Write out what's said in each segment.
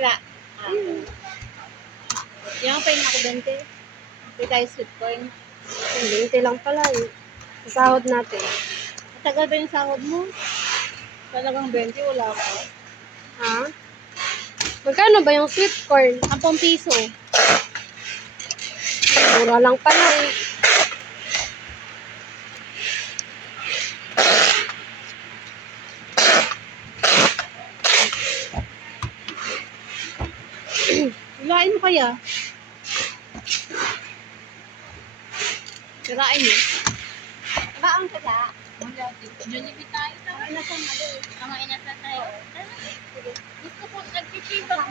Wala. Yung pa yung ako 20. Hindi tayo sweet corn. 20 lang pala eh. Sa sahod natin. Matagal ba yung sahod mo? Talagang 20, wala ka. Ha? Magkano ba yung sweet corn? 10 piso. Mura lang pala eh. Hilain mo kaya? Sirain mo. Siraang kaya? Jollibee tayo. Ang inasan na doon. Mga inasal tayo. Gusto ko nag-chichiba ko.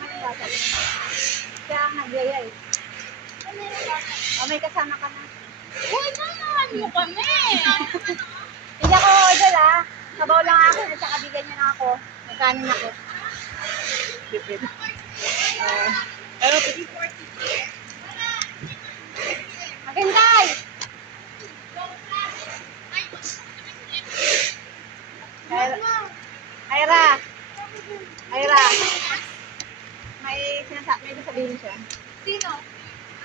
Kaya ang nagyaya eh. May kasama ka na. Uy, saan mo kami? Hindi ako order ah. Sabaw lang ako. At saka bigyan niyo na ako. Magkanin ako. Pipit. Pero pipit. Maghintay! Ira. May sasabihin siya. Sino?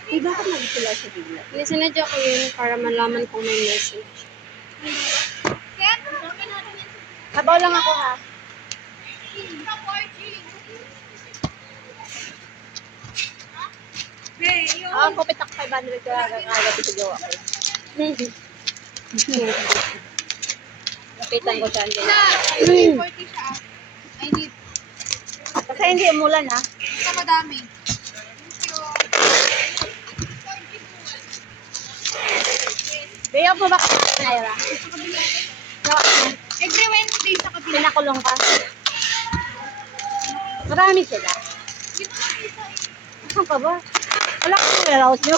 Eh, bakit nagpula siya bigla? Hindi, sinadya ko yun para malaman kung may message. Kaya namin natin yan. Sabaw lang ako ha. Sa 4G. Hey, yun. Ako pitak 500 ka kagabi sa gawa ko. Napitan ko siya. Na, 40 siya. I need. Kasi hindi umulan ha. Ito madami. Thank you. Bayaw mo ba ka Ira? Every Wednesday sa kabila. Pinakulong ka. Marami sila. Saan ka ba? Wala kang warehouse nyo.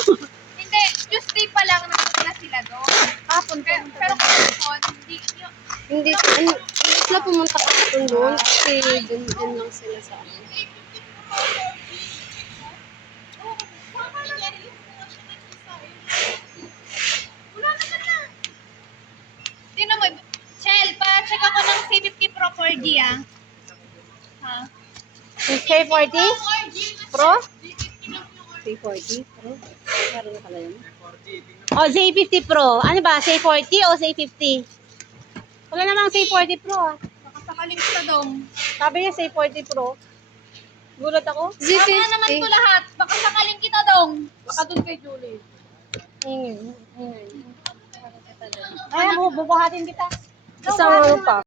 Hindi, Tuesday pa lang nandun na sila doon. Hapon ka. Pero kung hindi yun. Hindi sila pumunta ka doon kasi dun lang sila sa amin. Wala naman na. Sino mo? Shell, pa-check ako ng C50 Pro 4G ah. Ha? K40 Pro? K40 Pro? Meron pala yun. O, Z50 Pro. Ano ba? Z40 o Z50? Wala namang Z40 Pro ah. Baka sakaling sa dong. Sabi niya Z40 Pro. Gulat ako. Tama naman Z50. to lahat. Baka sakaling kita dong. Baka dun kay Julie. Ingin. Ay, bubuhatin kita. Isang ano pa.